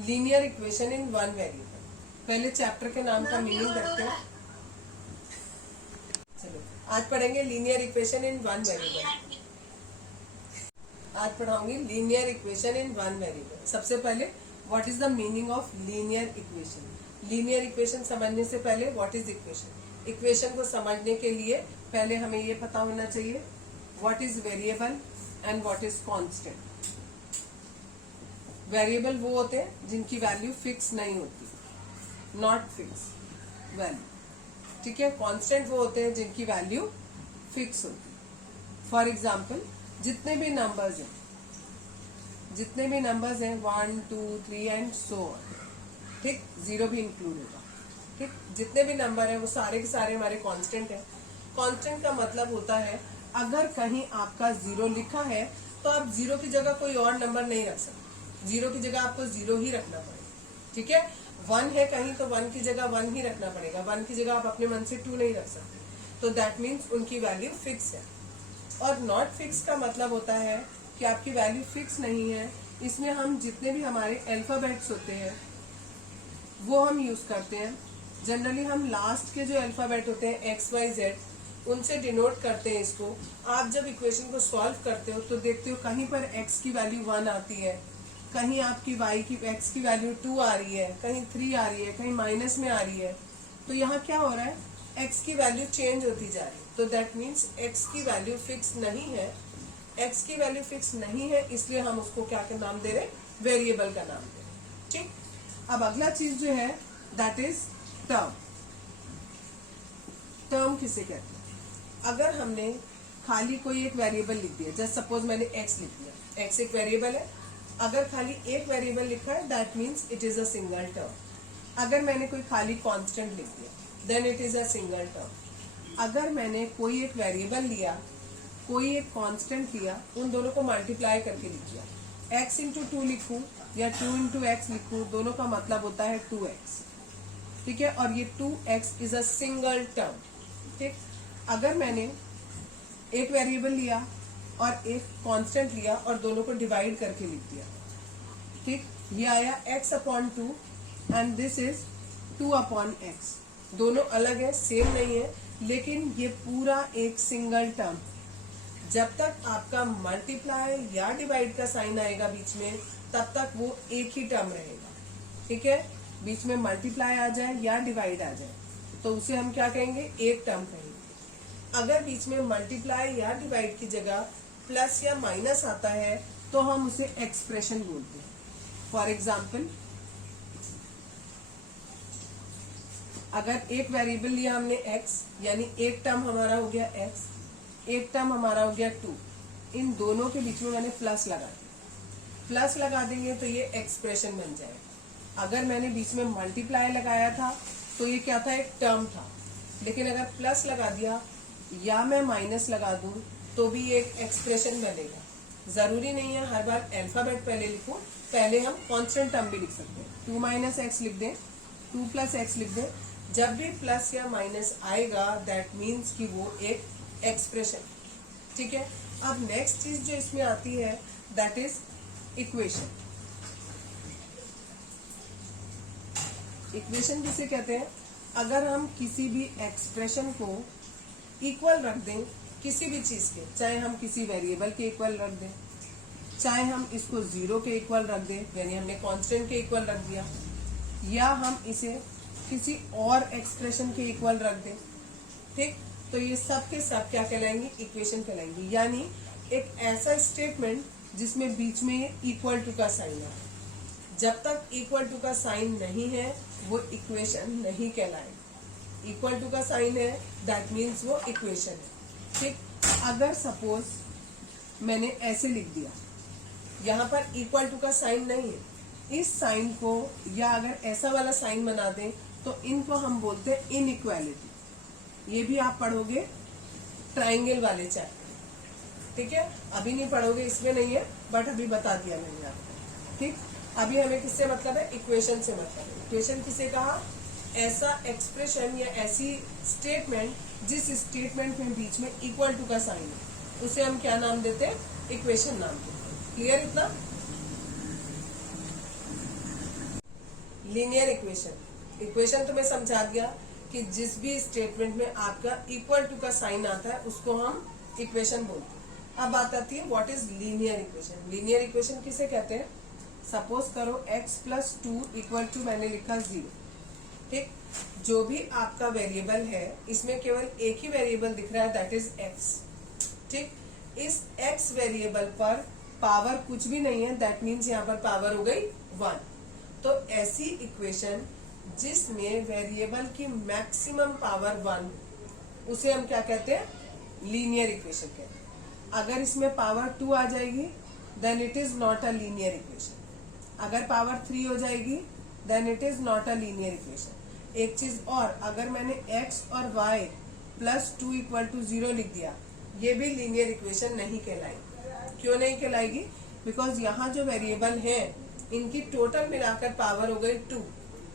Linear equation in one variable. पहले chapter के नाम का मीनिंग देखते हैं। चलो आज पढ़ेंगे linear equation in one variable. आज पढ़ाऊंगी linear equation in one variable. सबसे पहले what is the meaning of linear equation. Linear equation समझने से पहले व्हाट इज इक्वेशन। इक्वेशन को समझने के लिए पहले हमें ये पता होना चाहिए what is variable and what is constant. Variable वो होते हैं जिनकी वैल्यू फिक्स नहीं होती, नॉट फिक्स वैल्यू। ठीक है। कांस्टेंट वो होते हैं जिनकी वैल्यू फिक्स होती। फॉर एग्जाम्पल जितने भी नंबर्स हैं 1 2 3 एंड सो ऑन, ठीक, जीरो भी इंक्लूड होगा। ठीक, जितने भी नंबर हैं वो सारे के सारे हमारे कांस्टेंट हैं। कांस्टेंट का मतलब होता है अगर कहीं आपका जीरो लिखा है तो आप जीरो की जगह कोई और नंबर नहीं रख सकते, जीरो की जगह आपको जीरो ही रखना पड़ेगा। ठीक है। 1 है कहीं तो 1 की जगह 1 ही रखना पड़ेगा, 1 की जगह आप अपने मन से 2 नहीं रख सकते। तो दैट मीन्स उनकी वैल्यू फिक्स है। और नॉट फिक्स का मतलब होता है कि आपकी वैल्यू फिक्स नहीं है। इसमें हम जितने भी हमारे अल्फाबेट्स होते हैं वो हम यूज करते हैं। जनरली हम लास्ट के जो अल्फाबेट होते हैं XYZ उनसे डिनोट करते हैं इसको। आप जब इक्वेशन को सॉल्व करते हो तो देखते हो कहीं पर x की वैल्यू 1 आती है, कहीं आपकी x की वैल्यू 2 आ रही है, कहीं 3 आ रही है, कहीं माइनस में आ रही है। तो यहाँ क्या हो रहा है, x की वैल्यू चेंज होती जा रही है। तो दैट मीन्स x की वैल्यू फिक्स नहीं है। x की वैल्यू फिक्स नहीं है इसलिए हम उसको क्या का नाम दे रहे, वेरिएबल का नाम दे रहे। ठीक। अब अगला चीज जो है दैट इज टर्म। टर्म किसे कहते हैं। अगर हमने खाली कोई एक वेरिएबल लिख दिया, जस्ट सपोज मैंने x लिख दिया, x एक वेरिएबल है। अगर खाली एक वेरिएबल लिखा है that means it is a single term. अगर मैंने कोई खाली कांस्टेंट लिख दिया then it is a single term. अगर मैंने कोई एक वेरिएबल लिया, कोई एक कांस्टेंट लिया, उन दोनों को मल्टीप्लाई करके लिख दिया, x इंटू 2 लिखूं या 2 इंटू एक्स लिखूं, दोनों का मतलब होता है 2x। ठीक है। और ये 2x is a single term. ठीक। अगर मैंने एक वेरिएबल लिया और एक कांस्टेंट लिया और दोनों को डिवाइड करके लिख दिया, ठीक, ये आया x/2 and this is 2/x। दोनों अलग है, सेम नहीं है, लेकिन ये पूरा एक सिंगल टर्म। जब तक आपका मल्टीप्लाई या डिवाइड का साइन आएगा बीच में तब तक वो एक ही टर्म रहेगा। ठीक है। बीच में मल्टीप्लाई आ जाए या डिवाइड आ जाए तो उसे हम क्या कहेंगे, एक टर्म कहेंगे। अगर बीच में मल्टीप्लाई या डिवाइड की जगह प्लस या माइनस आता है तो हम उसे एक्सप्रेशन बोलते हैं। फॉर एग्जाम्पल अगर एक वेरिएबल लिया हमने x, यानी एक टर्म हमारा हो गया x, एक टर्म हमारा हो गया 2, इन दोनों के बीच में मैंने प्लस लगा दिया। प्लस लगा देंगे तो ये एक्सप्रेशन बन जाएगा। अगर मैंने बीच में मल्टीप्लाई लगाया था तो ये क्या था, एक टर्म था। लेकिन अगर प्लस लगा दिया या मैं माइनस लगा दूं तो भी एक एक्सप्रेशन बनेगा। जरूरी नहीं है हर बार अल्फाबेट पहले लिखो, पहले हम कांस्टेंट टर्म भी लिख सकते हैं। 2 - x लिख दें, 2 + x लिख दें। जब भी प्लस या माइनस आएगा दैट मीन्स कि वो एक एक्सप्रेशन। ठीक है। अब नेक्स्ट चीज जो इसमें आती है दैट इज इक्वेशन। इक्वेशन किसे कहते हैं, अगर हम किसी भी एक्सप्रेशन को इक्वल रख दें किसी भी चीज के, चाहे हम किसी वेरिएबल के इक्वल रख दें, चाहे हम इसको 0 के इक्वल रख दें, यानी हमने कांस्टेंट के इक्वल रख दिया, या हम इसे किसी और एक्सप्रेशन के इक्वल रख दें, ठीक, तो ये सब के सब क्या कहलाएंगे, इक्वेशन कहलाएंगी। यानी एक ऐसा स्टेटमेंट जिसमें बीच में इक्वल टू का साइन है। जब तक इक्वल टू का साइन नहीं है वो इक्वेशन नहीं कहलाएगा। इक्वल टू का साइन है दैट मीन्स वो इक्वेशन है। ठीक। अगर सपोज मैंने ऐसे लिख दिया, यहाँ पर इक्वल टू का साइन नहीं है, इस साइन को या अगर ऐसा वाला साइन बना दें तो इनको हम बोलते हैं इनइक्वालिटी। ये भी आप पढ़ोगे ट्राइंगल वाले चैप्टर। ठीक है। अभी नहीं पढ़ोगे इसमें नहीं है, बट अभी बता दिया मैंने आपको। ठीक। अभी हमें किससे मतलब है, इक्वेशन से मतलब है। इक्वेशन किसे कहा, ऐसा एक्सप्रेशन या ऐसी स्टेटमेंट जिस स्टेटमेंट में बीच में इक्वल टू का साइन है उसे हम क्या नाम देते हैं, इक्वेशन नाम देते हैं। क्लियर इतना। Linear equation. इक्वेशन तो मैं समझा दिया कि जिस भी स्टेटमेंट में आपका इक्वल टू का साइन आता है उसको हम इक्वेशन बोलते हैं। अब बात आती है what is linear equation. Linear equation किसे कहते हैं? सपोज करो x प्लस 2 इक्वल टू मैंने लिखा 0। ठीक, जो भी आपका वेरिएबल है इसमें केवल एक ही वेरिएबल दिख रहा है, दैट इज x। ठीक, इस x वेरिएबल पर पावर कुछ भी नहीं है, दैट मीन्स यहाँ पर पावर हो गई 1। तो ऐसी इक्वेशन जिसमें वेरिएबल की मैक्सिमम पावर 1, उसे हम क्या कहते हैं? लीनियर इक्वेशन कहते हैं। अगर इसमें पावर 2 आ जाएगी then it is not a linear equation. अगर पावर 3 हो जाएगी then it is not a linear equation. एक चीज और, अगर मैंने x और y प्लस 2 इक्वल टू 0 लिख दिया, ये भी लीनियर इक्वेशन नहीं कहलाएगी। क्यों नहीं कहलाएगी? बिकॉज यहाँ जो वेरिएबल है इनकी टोटल मिलाकर पावर हो गई 2,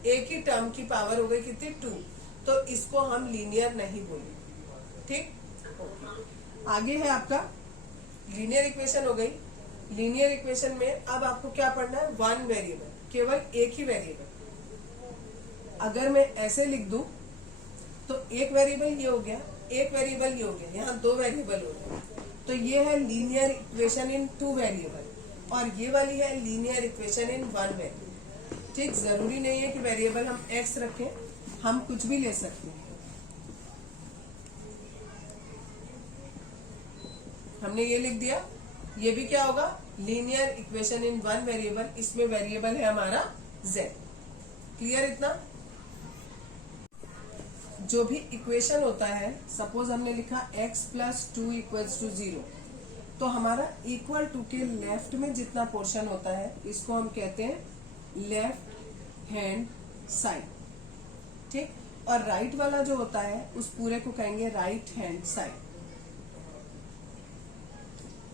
एक ही टर्म की पावर हो गई कितनी? 2। तो इसको हम लीनियर नहीं बोलेंगे। ठीक, आगे है आपका लीनियर इक्वेशन हो गई। लीनियर इक्वेशन में अब आपको क्या पढ़ना है? वन वेरिएबल, केवल एक ही वेरिएबल। अगर मैं ऐसे लिख दूं तो एक वेरिएबल ये हो गया, एक वेरिएबल ये हो गया, यहाँ दो वेरिएबल हो गए। तो ये है लीनियर इक्वेशन इन 2 वेरिएबल और ये वाली है लीनियर इक्वेशन इन 1 वेरिएबल। ठीक, जरूरी नहीं है कि वेरिएबल हम x रखें, हम कुछ भी ले सकते हैं। हमने ये लिख दिया, ये भी क्या होगा? लीनियर इक्वेशन इन 1 वेरिएबल। इसमें वेरिएबल है हमारा z। क्लियर इतना? जो भी इक्वेशन होता है, सपोज हमने लिखा x प्लस 2 इक्वल्स टू 0, तो हमारा इक्वल टू के लेफ्ट में जितना पोर्शन होता है इसको हम कहते हैं लेफ्ट हैंड साइड। ठीक, और राइट वाला जो होता है उस पूरे को कहेंगे राइट हैंड साइड।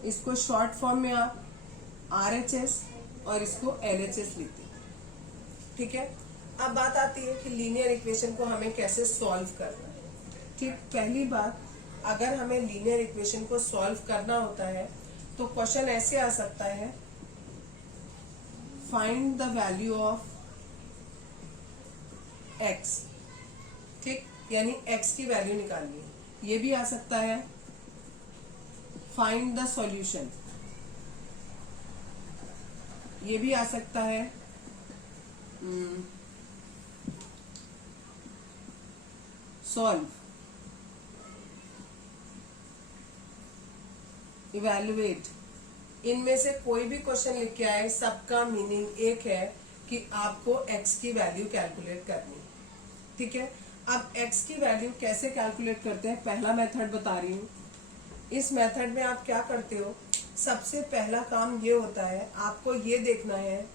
इसको शॉर्ट फॉर्म में आप RHS और इसको LHS लिखते हैं। ठीक है, अब बात आती है कि लीनियर इक्वेशन को हमें कैसे सॉल्व करना है। ठीक, पहली बात, अगर हमें लीनियर इक्वेशन को सॉल्व करना होता है तो क्वेश्चन ऐसे आ सकता है, find the value of x। ठीक, यानी x की वैल्यू निकालनी है। ये भी आ सकता है फाइंड द सॉल्यूशन, ये भी आ सकता है सॉल्व, इवैल्यूएट। इनमें से कोई भी क्वेश्चन लिख के आए, सबका मीनिंग एक है कि आपको x की वैल्यू कैलकुलेट करनी है। ठीक है, अब x की वैल्यू कैसे कैलकुलेट करते हैं, पहला मेथड बता रही हूँ। इस मेथड में आप क्या करते हो, सबसे पहला काम ये होता है, आपको ये देखना है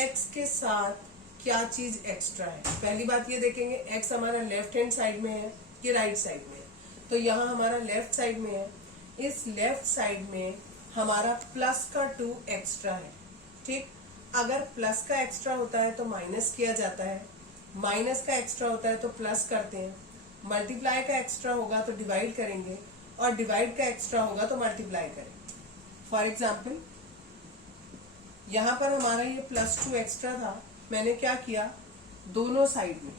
x के साथ क्या चीज एक्स्ट्रा है। पहली बात ये देखेंगे x हमारा लेफ्ट हैंड साइड में है कि राइट साइड में है। तो यहाँ हमारा लेफ्ट साइड में है, इस लेफ्ट साइड में हमारा प्लस का 2 एक्स्ट्रा है। ठीक, अगर प्लस का एक्स्ट्रा होता है तो माइनस किया जाता है, माइनस का एक्स्ट्रा होता है तो प्लस करते हैं, मल्टीप्लाई का एक्स्ट्रा होगा तो डिवाइड करेंगे और डिवाइड का एक्स्ट्रा होगा तो मल्टीप्लाई करेंगे। फॉर एग्जाम्पल, यहाँ पर हमारा ये +2 एक्स्ट्रा था, मैंने क्या किया, दोनों साइड में,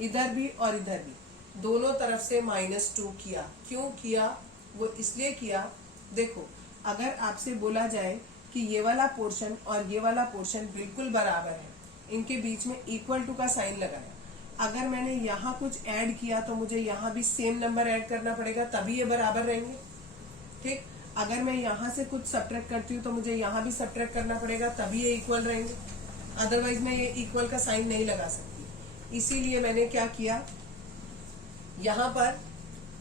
इधर भी और इधर भी, दोनों तरफ से -2 किया। क्यों किया? वो इसलिए किया, देखो अगर आपसे बोला जाए कि ये वाला पोर्शन और ये वाला पोर्शन बिल्कुल बराबर है, इनके बीच में इक्वल टू का साइन लगाया, अगर मैंने यहाँ कुछ ऐड किया तो मुझे यहाँ भी सेम नंबर ऐड करना पड़ेगा, तभी ये बराबर रहेंगे। ठीक, अगर मैं यहाँ से कुछ सब्ट्रैक्ट करती हूँ तो मुझे यहाँ भी सब्ट्रैक्ट करना पड़ेगा, तभी ये इक्वल रहेंगे, अदरवाइज मैं ये इक्वल का साइन नहीं लगा सकती। इसीलिए मैंने क्या किया, यहाँ पर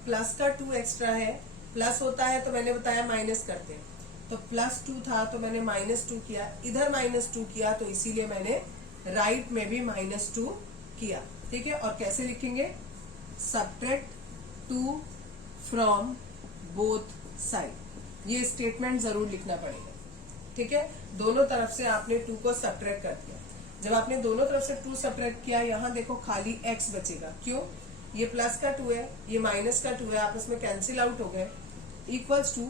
प्लस का 2 एक्स्ट्रा है, प्लस होता है तो मैंने बताया माइनस करते हैं, तो +2 था तो मैंने -2 किया, इधर -2 किया, तो इसीलिए मैंने राइट में भी -2 किया। ठीक है, और कैसे लिखेंगे, सब्ट्रैक्ट 2 फ्रॉम बोथ साइड, ये स्टेटमेंट जरूर लिखना पड़ेगा। ठीक है, दोनों तरफ से आपने 2 को सब्ट्रैक्ट कर दिया। जब आपने दोनों तरफ से 2 सब्ट्रैक्ट किया, यहाँ देखो खाली x बचेगा। क्यों? ये प्लस का 2 है, ये माइनस का 2 है, आपस में कैंसिल आउट हो गए। इक्वल्स टू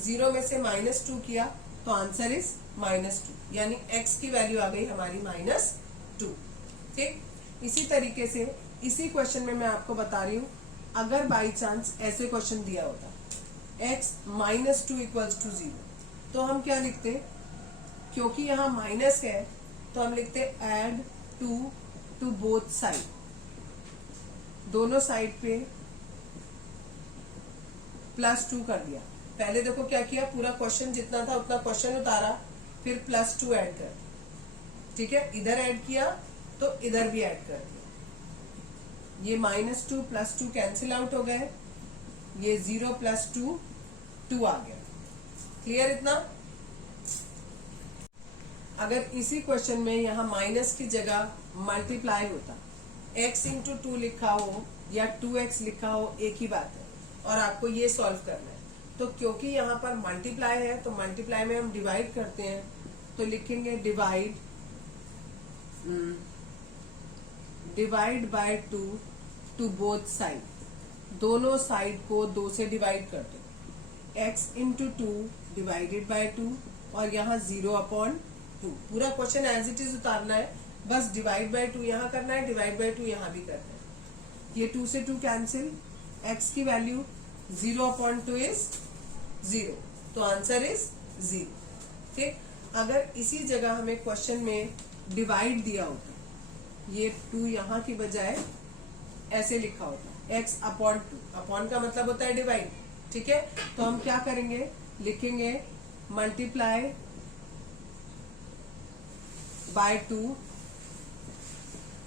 0 में से -2 किया तो आंसर इज -2, यानी x की वैल्यू आ गई हमारी -2। ठीक, इसी तरीके से इसी क्वेश्चन में मैं आपको बता रही हूँ, अगर बाई चांस ऐसे क्वेश्चन दिया होता x -2 इक्वल्स टू 0, तो हम क्या लिखते, क्योंकि यहाँ माइनस है तो हम लिखते एड 2 टू बोथ साइड, दोनों साइड पे +2 कर दिया। पहले देखो क्या किया, पूरा क्वेश्चन जितना था उतना क्वेश्चन उतारा, फिर +2 ऐड कर दिया। ठीक है, इधर ऐड किया तो इधर भी ऐड कर दिया, ये -2 +2 कैंसिल आउट हो गए, ये 0 + 2 2 आ गया। क्लियर इतना? अगर इसी क्वेश्चन में यहाँ माइनस की जगह मल्टीप्लाई होता, x × 2 लिखा हो या 2x लिखा हो, एक ही बात है, और आपको ये सॉल्व करना है। तो क्योंकि यहाँ पर मल्टीप्लाई है तो मल्टीप्लाई में हम डिवाइड करते हैं, तो लिखेंगे divide by 2 to both side, दोनों साइड को 2 से डिवाइड करते हैं, x × 2 डिवाइडेड बाय 2, और यहाँ 0/2। पूरा क्वेश्चन एज इट इज उतारना है, बस डिवाइड बाय 2 यहाँ करना है, डिवाइड बाय 2 यहाँ भी करना है। ये 2 से 2 कैंसिल, x की वैल्यू 0/2 इज 0, तो आंसर इज 0। ठीक, अगर इसी जगह हमें क्वेश्चन में डिवाइड दिया होता, ये 2 यहाँ की बजाय ऐसे लिखा होता, x/2, अपॉन का मतलब होता है डिवाइड। ठीक है, तो हम क्या करेंगे, लिखेंगे multiply by 2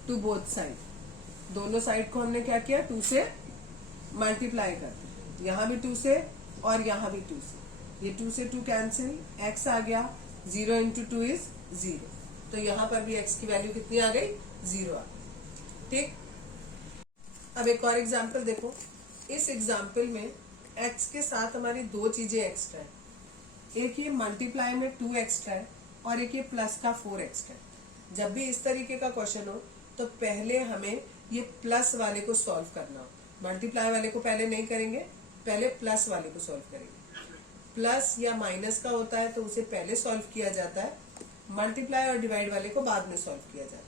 to both side, दोनों साइड को हमने क्या किया, 2 से मल्टीप्लाई कर दिया, यहाँ भी 2 से और यहाँ भी 2 से, ये 2 से 2 कैंसिल, x आ गया, 0 × 2 इज 0, तो यहाँ पर भी x की वैल्यू कितनी आ गई, 0 आ गई। ठीक, अब एक और एग्जाम्पल देखो, इस एग्जाम्पल में x के साथ हमारी 2 चीजें एक्स्ट्रा है, एक ये मल्टीप्लाई में 2 एक्स्ट्रा है और एक ये प्लस का 4 एक्स्ट्रा है। जब भी इस तरीके का क्वेश्चन हो तो पहले हमें ये प्लस वाले को सॉल्व करना हो, मल्टीप्लाई वाले को पहले नहीं करेंगे, पहले प्लस वाले को सॉल्व करेंगे। प्लस या माइनस का होता है तो उसे पहले सॉल्व किया जाता है, मल्टीप्लाई और डिवाइड वाले को बाद में सॉल्व किया जाता है।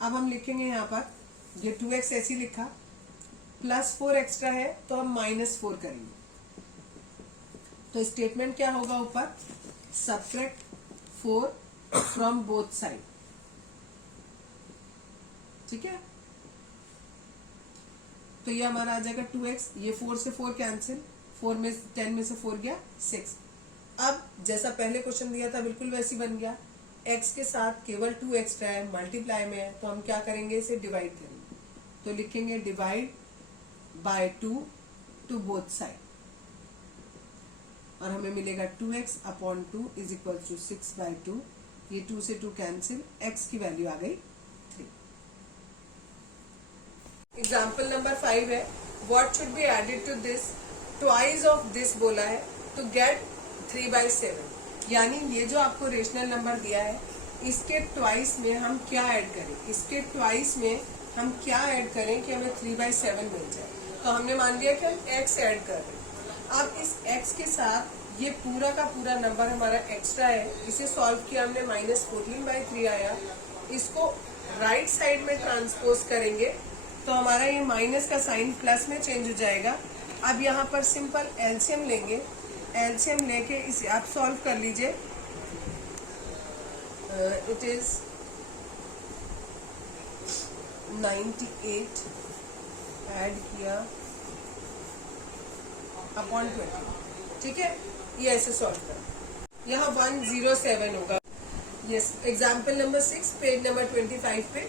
अब हम लिखेंगे यहाँ पर, ये 2x ऐसी लिखा, +4 एक्स्ट्रा है तो हम -4 करेंगे, तो स्टेटमेंट क्या होगा ऊपर, सब्ट्रैक्ट 4 फ्रॉम बोथ साइड। ठीक है, तो ये हमारा आ जाएगा 2x, ये 4 से 4 कैंसिल, 4 में 10 में से 4 गया 6। अब जैसा पहले क्वेश्चन दिया था बिल्कुल वैसी बन गया, x के साथ केवल 2 एक्स्ट्रा है, मल्टीप्लाई में है, तो हम क्या करेंगे, इसे डिवाइड करेंगे, तो लिखेंगे divide by 2 to both side, और हमें मिलेगा 2x/2 इज इक्वल टू 6/2, ये 2 से 2 कैंसिल, x की वैल्यू आ गई 3। एग्जाम्पल नंबर 5 है, what should be added to this, twice of this बोला है, टू गेट 3/7, यानी ये जो आपको रेशनल नंबर दिया है इसके ट्वाइस में हम क्या ऐड करें, इसके ट्वाइस में हम क्या ऐड करें कि हमें 3/7 मिल जाए। तो हमने मान लिया कि हम x ऐड कर रहे हैं, अब इस x के साथ ये पूरा का पूरा नंबर हमारा एक्स्ट्रा है, इसे सॉल्व किया हमने, -14/3 आया, इसको राइट साइड में ट्रांसपोज करेंगे तो हमारा ये माइनस का साइन प्लस में चेंज हो जाएगा। अब यहाँ पर सिंपल एलसीएम लेंगे, एलसीएम लेके इसे आप सॉल्व कर लीजिए, इट इज 98 ऐड किया अपॉन 20। ठीक है, ये ऐसे सॉल्व कर, यहाँ 107 होगा। Yes, example number 6 page number 25 पे,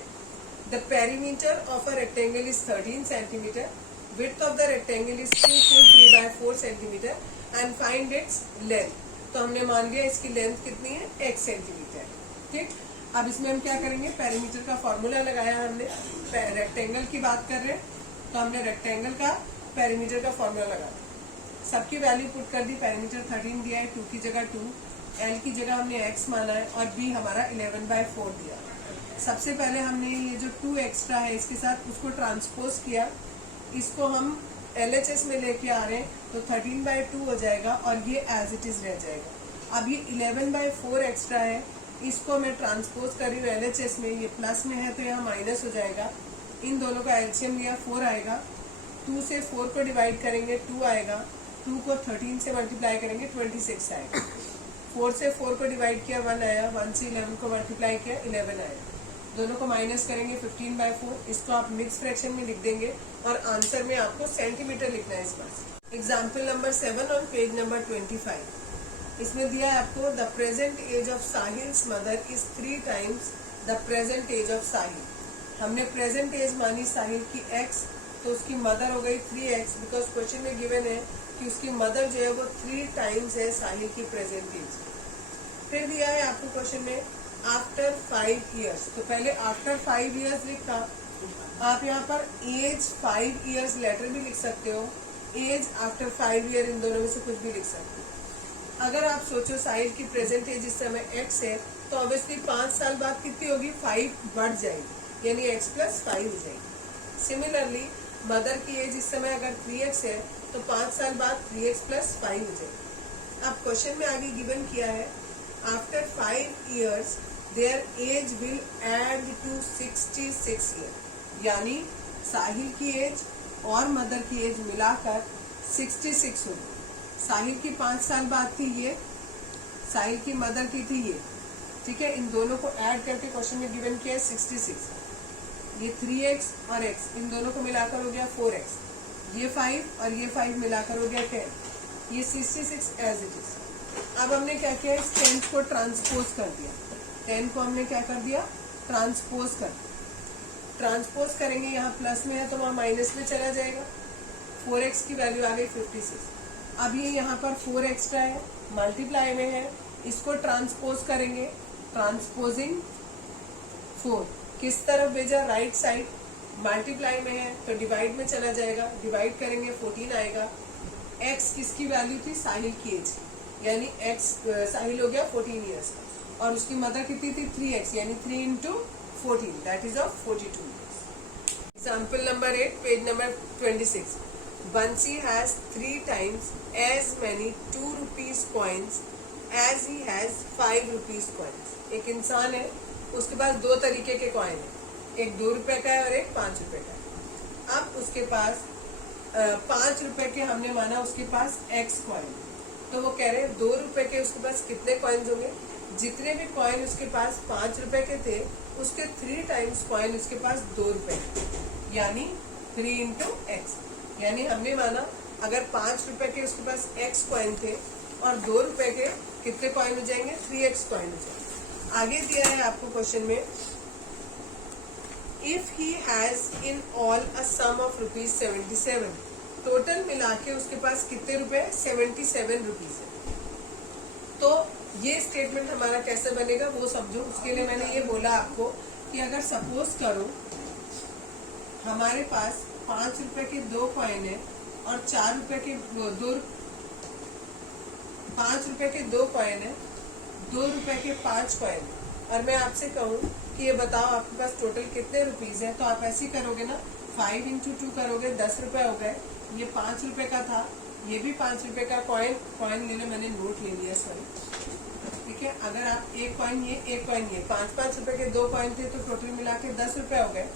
the perimeter of a rectangle is 13 centimetre, width of the rectangle is 2 × 3/4 centimetre and find its length. तो हमने मान लिया इसकी लेंथ कितनी है, 1 सेंटीमीटर। ठीक, अब इसमें हम क्या करेंगे, पेरीमीटर का फॉर्मूला लगाया हमने, रेक्टेंगल की बात कर रहे हैं तो हमने रेक्टेंगल का पेरीमीटर का फॉर्मूला लगा, सबकी वैल्यू पुट कर दी, पेरीमीटर 13 दिया है, 2 की जगह 2, l की जगह हमने x माना है और b हमारा 11/4 दिया। सबसे पहले हमने ये जो 2 एक्स्ट्रा है इसके साथ उसको ट्रांसपोज किया, इसको हम LHS में लेके आ रहे हैं तो 13/2 हो जाएगा और ये एज इट इज रह जाएगा। अब ये 11/4 एक्स्ट्रा है, इसको मैं ट्रांसपोज कर रही हूँ LHS में, ये प्लस में है तो यहाँ माइनस हो जाएगा। इन दोनों का एलसीएम लिया 4 आएगा, 2 से 4 को डिवाइड करेंगे 2 आएगा, 2 को 13 से मल्टीप्लाई करेंगे 26 आएगा, 4 से 4 को डिवाइड किया 1 आया, 1 से 11 को मल्टीप्लाई किया 11 आया, दोनों को माइनस करेंगे 15/4, इसको आप मिक्स फ्रैक्शन में लिख देंगे और आंसर में आपको सेंटीमीटर लिखना है इस पास। Example number 7 on page number 25, इसमें दिया है आपको the present age of Sahil's mother is 3 times the present age of Sahil. हमने प्रेजेंट एज मानी साहिल की x, तो उसकी मदर हो गई 3x, बिकॉज क्वेश्चन में गिवन है कि उसकी मदर जो है वो 3 टाइम्स है साहिल की प्रेजेंट एज। फिर दिया है आपको क्वेश्चन में आफ्टर 5 ईयर्स, तो पहले आफ्टर 5 ईयर्स लिखा, आप यहाँ पर एज 5 ईयर्स लेटर भी लिख सकते हो, एज आफ्टर 5 ईयर, इन दोनों में से कुछ भी लिख सकते हो। अगर आप सोचो साहिल की प्रेजेंट एज इस समय x है, तो ऑब्वियसली 5 साल बाद कितनी होगी, 5 बढ़ जाएगी, यानी x + 5 हो जाएगी। सिमिलरली मदर की एज इस समय अगर 3x है, तो 5 साल बाद 3x + 5 हो जाएगी। अब क्वेश्चन में आगे गिवन किया है after 5 years their age will add to 66 year, यानी साहिल की एज और मदर की एज मिलाकर 66 होगी। साहिल की 5 साल बाद थी ये, साहिल की मदर की थी ये, ठीक है। इन दोनों को ऐड करके क्वेश्चन में गिवन किया है 66, ये 3x और x, इन दोनों को मिलाकर हो गया 4x, ये 5 और ये 5 मिलाकर हो गया 10, ये 66 एज इट इज। अब हमने क्या किया, इस 10 को ट्रांसपोज कर दिया, 10 को हमने क्या कर दिया, ट्रांसपोज कर दिया। ट्रांसपोज करेंगे, यहाँ प्लस में है तो वहाँ माइनस में चला जाएगा, 4x की वैल्यू आ गई 56। अब ये यहाँ पर 4 एक्स्ट्रा है, मल्टीप्लाई में है, इसको ट्रांसपोज करेंगे, ट्रांसपोजिंग 4 किस तरफ भेजा, राइट साइड, मल्टीप्लाई में है तो डिवाइड में चला जाएगा, डिवाइड करेंगे 14 आएगा। x किसकी वैल्यू थी, साहिल की एज, यानी x साहिल हो गया 14 ईयर्स का, और उसकी मदर कितनी थी 3x, यानी 3 × 14 that is of 42 years. Example number 8 page number 26, Bansi has 3 times as many 2 rupees coins as he has 5 rupees coins। एक इंसान है, उसके पास 2 तरीके के कॉइन है, एक 2 रुपए का है और एक 5 रुपए का है। अब उसके पास 5 रुपए के हमने माना उसके पास x कॉइन, तो वो कह रहे हैं 2 रुपए के उसके पास कितने कॉइन्स होंगे, जितने भी कॉइन उसके पास 5 रुपए के थे उसके 3 टाइम्स कॉइन उसके पास 2 रुपए, यानी 3 × x, यानी हमने माना अगर 5 रुपए के उसके पास x कॉइन थे और 2 रुपए के कितने कॉइन हो जाएंगे, 3x कॉइन हो जाएंगे। आगे दिया है आपको क्वेश्चन में if he has in all a sum of ₹77, total मिला के उसके पास कितने रुपए, 77 रुपीज है। तो ये स्टेटमेंट हमारा कैसे बनेगा वो समझो। उसके लिए मैंने ये बोला आपको कि अगर सपोज करो हमारे पास 5 रुपए के 2 कॉइन है और 4 रुपए के 5 रुपए के 2 कॉइन है, 2 रुपए के 5 कॉइन है, और मैं आपसे कहूँ कि ये बताओ आपके पास टोटल कितने रुपीज है, तो आप ऐसे ही करोगे ना, 5 × 2 करोगे, 10 रुपए हो गए। ये 5 रुपए का था, ये भी 5 रुपए का कॉइन ले लो, मैंने नोट ले लिया सॉरी, ठीक है। अगर आप एक कॉइन ये एक कॉइन ये 5-5 रुपए के 2 कॉइन थे तो टोटल मिला के 10 रुपए हो गए।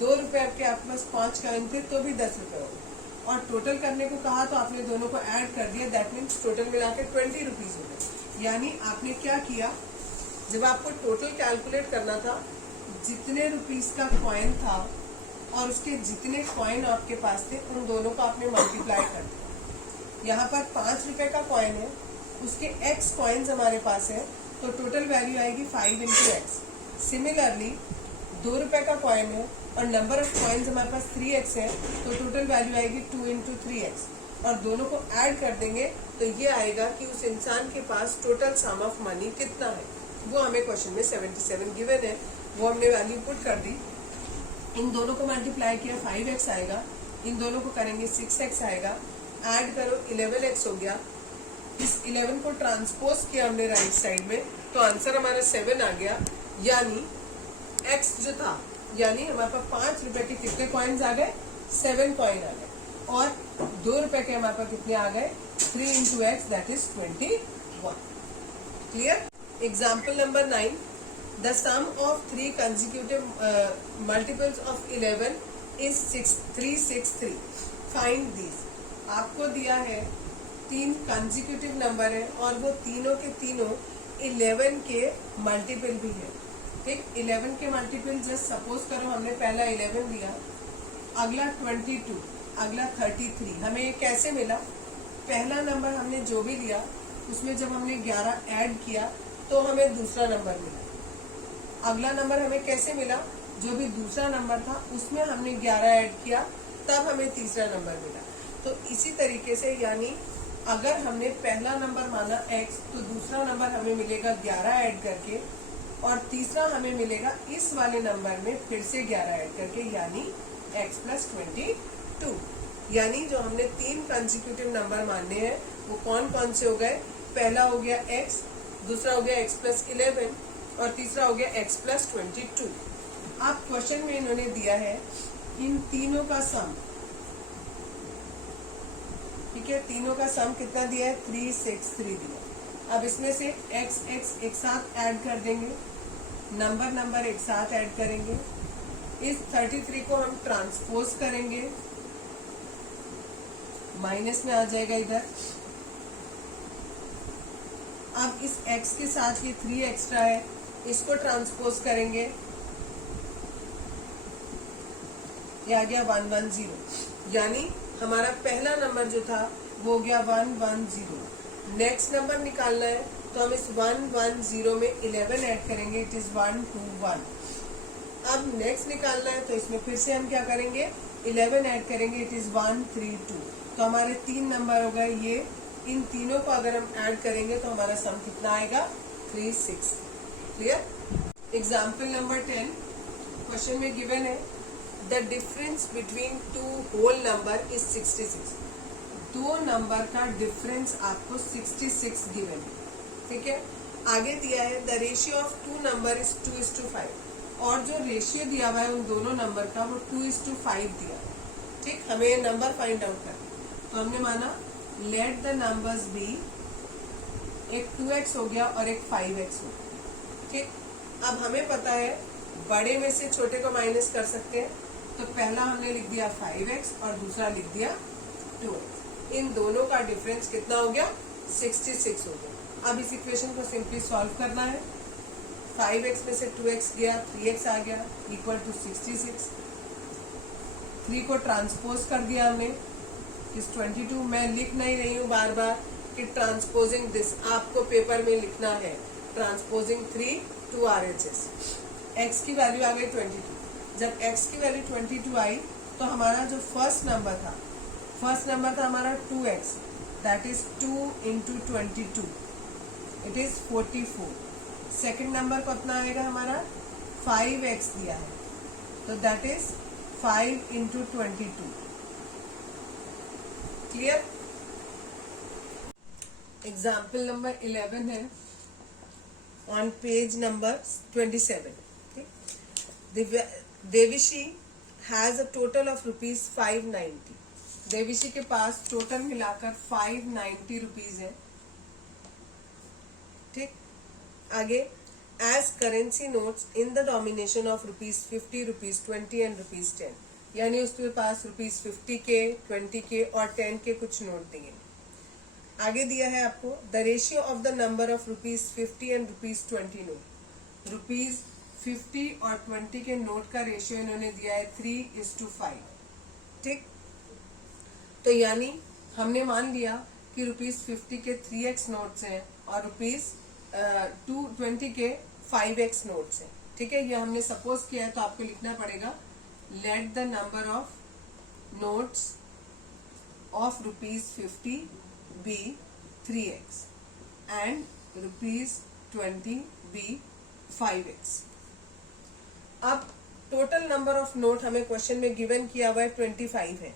2 रुपए आपके पास 5 कॉइन थे तो भी 10 रुपए हो गए, और टोटल करने को कहा तो आपने दोनों को ऐड कर दिया, दैट मीन्स टोटल मिला के 20 रुपीज हो गए। यानी आपने क्या किया, जब आपको टोटल कैलकुलेट करना था, जितने रुपीज का कॉइन था और उसके जितने कॉइन आपके पास थे उन दोनों को आपने मल्टीप्लाई कर दिया। यहाँ पर 5 रुपए का कॉइन है, उसके x कॉइन्स हमारे पास है, तो टोटल वैल्यू आएगी 5 × x। सिमिलरली 2 रुपए का कॉइन है और नंबर ऑफ कॉइन्स हमारे पास 3x है, तो टोटल वैल्यू आएगी 2 × 3x, और दोनों को ऐड कर देंगे तो ये आएगा कि उस इंसान के पास टोटल सम ऑफ मनी कितना है। वो हमें क्वेश्चन में 77 गिवन है, वो हमने वैल्यू पुट कर दी। इन दोनों को मल्टीप्लाई किया 5x आएगा, इन दोनों को करेंगे 6x आएगा, ऐड करो 11x हो गया। इस 11 को ट्रांसपोज किया हमने राइट साइड में, तो आंसर हमारा 7 आ गया। यानी x जो था, यानी हमारे पास 5 रुपए के कितने कॉइन्स आ गए, 7 कॉइन आ गए, और 2 रुपए के हमारे पास कितने आ गए, 3 × x that is 21। Clear. Example number 9. The sum of three consecutive multiples of 11 is 363. Find these. आपको दिया है तीन कंसेक्यूटिव नंबर है और वो तीनों के तीनों 11 के मल्टीपल भी है. ठीक, 11 के मल्टीपल जस्ट सपोज करो हमने पहला 11 लिया, अगला 22, अगला 33. हमें ये कैसे मिला? पहला नंबर हमने जो भी लिया उसमें जब हमने 11 ऐड किया तो हमें दूसरा नंबर मिला. अगला नंबर हमें कैसे मिला? जो भी दूसरा नंबर था उसमें हमने 11 ऐड किया तब हमें तीसरा नंबर मिला. तो इसी तरीके से यानी अगर हमने पहला नंबर माना x तो दूसरा नंबर हमें मिलेगा 11 ऐड करके और तीसरा हमें मिलेगा इस वाले नंबर में फिर से 11 ऐड करके यानी x + 22. यानी जो हमने तीन कंसेक्यूटिव नंबर मानने हैं वो कौन कौन से हो गए? पहला हो गया x, दूसरा हो गया x + 11 और तीसरा हो गया x + 22. आप क्वेश्चन में इन्होंने दिया है इन तीनों का सम. ठीक है, तीनों का सम कितना दिया है? 363 दिया. अब इसमें से x एक साथ ऐड कर देंगे, नंबर एक साथ ऐड करेंगे. इस 33 को हम ट्रांसपोज करेंगे, माइनस में आ जाएगा इधर. अब इस x के साथ ये 3 एक्स्ट्रा है, इसको ट्रांसपोज करेंगे, ये आ गया 110. यानी हमारा पहला नंबर जो था वो हो गया 110. नेक्स्ट नंबर निकालना है तो हम इस 110 में 11 ऐड करेंगे, इट इज 121. अब नेक्स्ट निकालना है तो इसमें फिर से हम क्या करेंगे? 11 ऐड करेंगे, इट इज 132. तो हमारे तीन नंबर हो गए ये. इन तीनों को अगर हम ऐड करेंगे तो हमारा सम कितना आएगा? 360. क्लियर? Example number 10. क्वेश्चन में गिवन है the difference between two whole number is 66. दो नंबर का डिफरेंस आपको 66 गिवन है. ठीक है, आगे दिया है the ratio of two number is 2:5 और जो रेशियो दिया हुआ है उन दोनों नंबर का वो 2:5 दिया है. ठीक, हमें नंबर फाइंड आउट करना. तो हमने माना लेट द नंबर्स बी, एक 2x हो गया और एक 5x हो गया. ठीक, अब हमें पता है बड़े में से छोटे को माइनस कर सकते हैं. तो पहला हमने लिख दिया 5x और दूसरा लिख दिया 2x. इन दोनों का डिफरेंस कितना हो गया? 66 हो गया. अब इस इक्वेशन को सिंपली सॉल्व करना है. 5x में से 2x गया, 3x आ गया, इक्वल टू 66. 3 को ट्रांसपोज कर दिया हमने, इस 22. मैं लिख नहीं रही हूँ बार बार कि ट्रांसपोजिंग दिस, आपको पेपर में लिखना है ट्रांसपोजिंग 3 to RHS. x की वैल्यू आ गई 22. जब x की वैल्यू 22 आई तो हमारा जो फर्स्ट नंबर था हमारा 2x, that is 2 into 22, it is 44. Second number कितना आएगा हमारा? 5x दिया है तो that is 5 into 22. Clear? Example number 11 है on page number 27. Devishi has a total of ₹590. Devishi के पास टोटल मिलाकर 590 रुपीज है. ठीक, आगे as currency notes in the denomination of ₹50, ₹20 and ₹10. यानी उसके पास ₹50 के, 20 के और 10 के कुछ नोट दिए. आगे दिया है आपको the ratio of the number of ₹50 and ₹20 note. ₹50 और 20 के नोट का रेशियो इन्होंने दिया है 3:5. ठीक, तो यानी हमने मान लिया कि ₹50 के 3x नोट्स हैं और ₹220 के 5x नोट्स हैं. ठीक है, ये हमने सपोज किया है तो आपको लिखना पड़ेगा let the number of notes of ₹50 be 3x and ₹20 be 5x. अब टोटल नंबर ऑफ नोट हमें क्वेश्चन में गिवन किया हुआ है 25 है.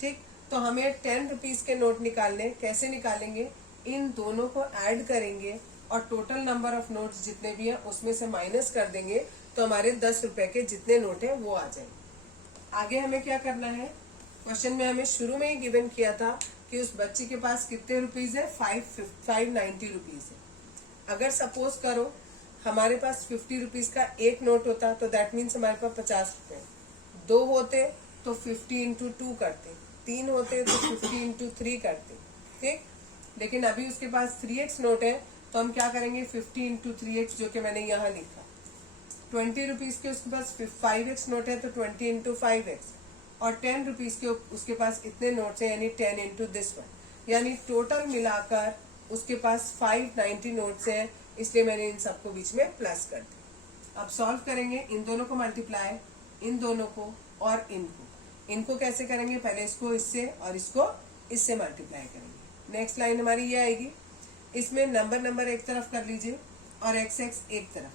ठीक, तो हमें 10 रुपीज के नोट निकालने. कैसे निकालेंगे? इन दोनों को ऐड करेंगे और टोटल नंबर ऑफ नोट्स जितने भी हैं उसमें से माइनस कर देंगे तो हमारे 10 रुपए के जितने नोट हैं वो आ जाएंगे. आगे हमें क्या करना है? क्वेश्चन में हमें शुरू में ही गिवन किया था कि उस बच्ची के पास कितने रुपीज है? 590 रुपीज है. अगर सपोज करो हमारे पास 50 रुपीज का एक नोट होता तो दैट मीन्स हमारे पास 50 रुपए, 2 होते तो 50 इंटू 2 करते, 3 होते तो 50 इंटू 3 करते, ठीक। लेकिन अभी उसके पास 3x नोट है तो हम क्या करेंगे 50 इंटू 3x, जो कि मैंने यहाँ लिखा। 20 रुपीज के उसके पास 5x नोट है तो 20 इंटू 5x, और 10 रुपीज के उसके पास इतने नोट्स हैं यानी 10 इंटू दिस वन, यानी टोटल मिलाकर उसके पास 590 नोट्स हैं, इसलिए मैंने इन सबको बीच में प्लस कर दिया। अब सॉल्व करेंगे, इन दोनों को मल्टीप्लाई, इन दोनों को और इनको कैसे करेंगे, पहले इसको इससे और इसको इससे मल्टीप्लाई करेंगे। नेक्स्ट लाइन हमारी ये आएगी, इसमें नंबर एक तरफ कर लीजिए और x एक तरफ,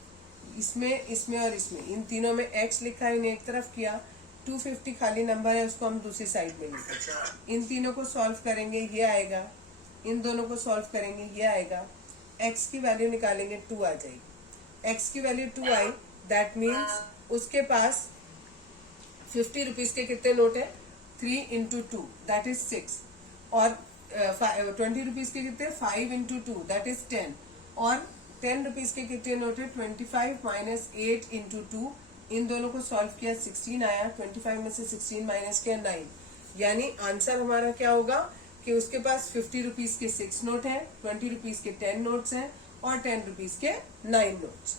इसमें और इसमें, इन तीनों में x लिखा है, इन्हें एक तरफ किया। 250 खाली नंबर है, उसको हम दूसरी साइड में लिखेंगे। इन तीनों को सॉल्व करेंगे, ये आएगा, इन दोनों को सॉल्व करेंगे, ये आएगा, x की वैल्यू निकालेंगे 2 आ जाएगी। x की वैल्यू 2 आई, दैट मीन्स उसके पास 50 रुपीज के कितने नोट है, 3 इंटू 2 दैट इज 6, और 20 रुपीज के कितने 5 इंटू 2 दैट इज 10, और 10 रुपीज के कितने नोट है 25 माइनस 8 इंटू 2, इन दोनों को सॉल्व किया 16 आया, 25 में से 16 माइनस किया 9, यानी आंसर हमारा क्या होगा कि उसके पास 50 रुपीज के 6 नोट है, 20 रुपीज के 10 नोट्स हैं और 10 रुपीज के 9 नोट्स।